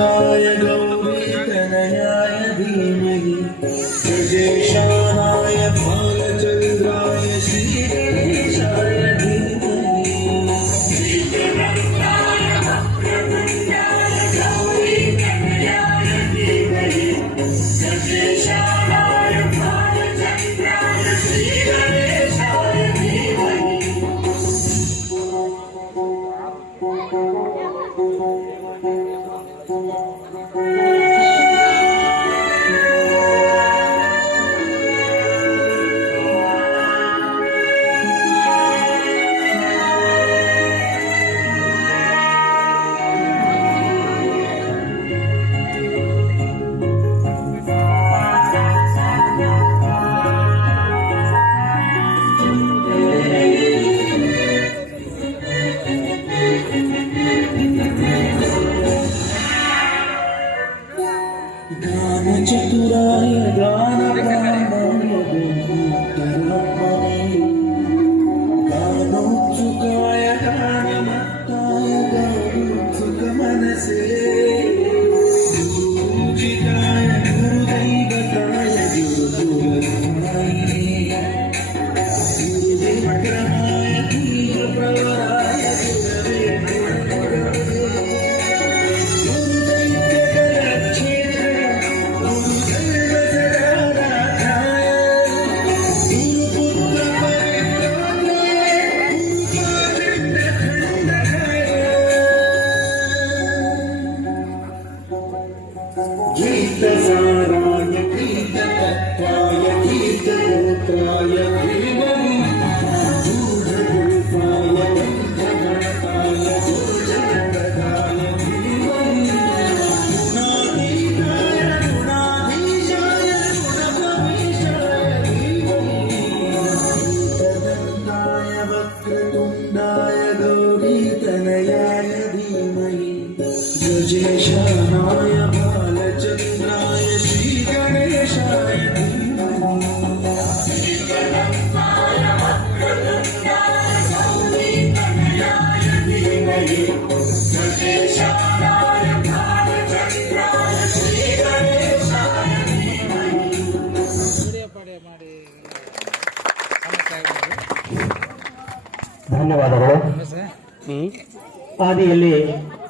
वक्रतुण्डाय गौरीतनयाय धीमहि गजेशानाय भालचन्द्राय श्रीगणेशाय धीमहि गजेशानाय भालचन्द्राय श्रीगणेशाय धीमहि गानचतुराय गानप्राणाय गानोत्सुकाय गानमत्ताय गौरोत्सुकमनसे गुरुपूजिताय गुरुदैवताय गुरुकुलधुमाय गुरुविक्रमाय गुरुप्रवराय गुरवे गीतसाराय गीततत्त्वाय गीतगोत्राय धीमहि गूढगुल्फाय गन्धगणकाय गुरुजनप्रदाय धीमहि गुणातीताय गुणाधीशाय गुणप्रवेशाय धीमहि एकदन्ताय वक्रतुण्डाय गौरीतनयाय धीमहि गजेशानाय भालचन्द्राय श्रीगणेशाय धीमहि गजेशानाय भालचन्द्राय श्रीगणेशाय ಧನ್ಯವಾದಗಳು. ಆದಿಯಲ್ಲಿ